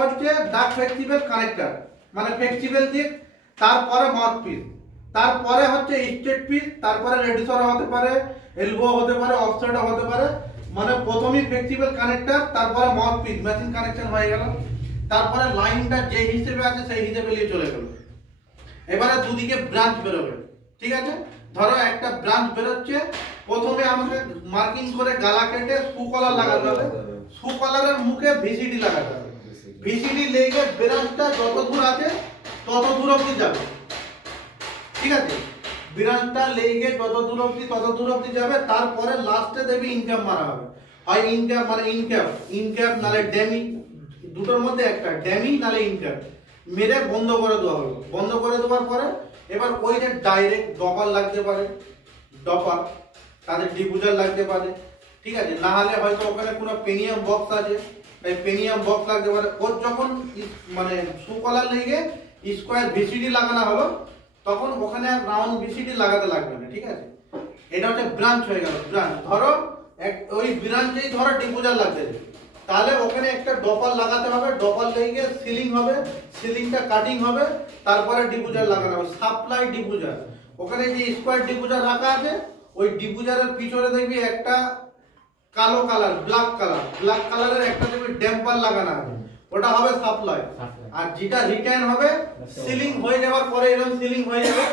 হচ্ছে ডাক flexible connector, মানে ফ্লেক্সিবল দিক, তারপরে মাউথপিস, তারপরে হচ্ছে স্ট্রেট পিস, তারপরে রেডিউসার হতে পারে, এলবো হতে পারে, অফসেটও হতে পারে। মানে প্রথমেই ফ্লেক্সিবল কানেক্টর, তারপরে মাউথপিস মেশিন কানেকশন হয়ে গেল, তারপরে লাইনটা যে হিসেবে আছে সেই হিসেবে নিয়ে চলে গেল। এবারে দুদিকে ব্রাঞ্চ বেরোবে, ঠিক আছে। ধরো একটা ব্রাঞ্চ বেরোচ্ছে, প্রথমে আমাকে মার্কিং করে গালা কেটে শু কলার লাগাতে হবে, শু কলারের মুখে ভিসিডি লাগাতে হবে। ভিসিডি লেগে ব্রাঞ্চটা যত দূর আছে তত দূর অবধি যাবে, ঠিক আছে। ব্রাঞ্চটা লেগে যত দূর অবধি যাবে, তারপরে লাস্টে দেখবি ইনক্যাপ মারা হবে। হয় ইনক্যাপ মানে ইনক্যাপ নালে ড্যামি, দুটোর মধ্যে একটা, ড্যামি নালে ইনক্যাপ মেরে বন্ধ করে দেওয়া হবে। বন্ধ করে দেওয়ার পরে এবার ওইটা ডাইরেক্ট ডপার লাগতে পারে, ডপার তাদের ডিফুজার লাগতে পারে, ঠিক আছে। না হলে হয়তো ওখানে কোনো পেনিয়াম বক্স আছে, এই পেনিয়াম বক্স লাগতে পারে। ওর যখন মানে শু কলার লেগে স্কোয়ার ভিসিডি লাগানো হলো, তখন ওখানে আর রাউন্ড ভিসিডি লাগাতে লাগবে না, ঠিক আছে। এটা হচ্ছে ব্রাঞ্চ হয়ে গেল। ব্রাঞ্চ ধরো ওই ব্রাঞ্চেই ধরো ডিফুজার লাগতে, তাহলে ওখানে একটা ডপার লাগাতে হবে, ডপার লেগে সিলিং হবে, সিলিংটা কাটিং হবে, তারপরে ডিফুজার লাগানো হবে। সাপ্লাই ডিফুজার, ওখানে যে স্কোয়ার ডিফুজার রাখা আছে, ওই ডিফুজারের পিছনে দেখবি একটা কালো কালার, ব্ল্যাক কালারের একটা দেখবি ড্যাম্পার লাগানো আছে, ওটা হবে সাপ্লাই। আর যেটা রিটার্ন হবে সিলিং হয়ে যাওয়ার পরে, এরকম সিলিং হয়ে যাবে,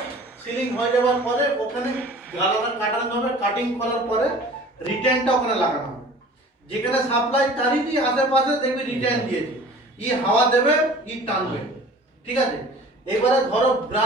সিলিং হয়ে যাওয়ার পরে ওখানে গালাটা কাটানো হবে, কাটিং করার পরে রিটার্নটা ওখানে লাগানো হবে। যেখানে সাপ্লাই তারই আশেপাশে দেখবি রিটার্ন দিয়েছে, ই হাওয়া দেবে, ই টানবে, ঠিক আছে। এবারে ধরো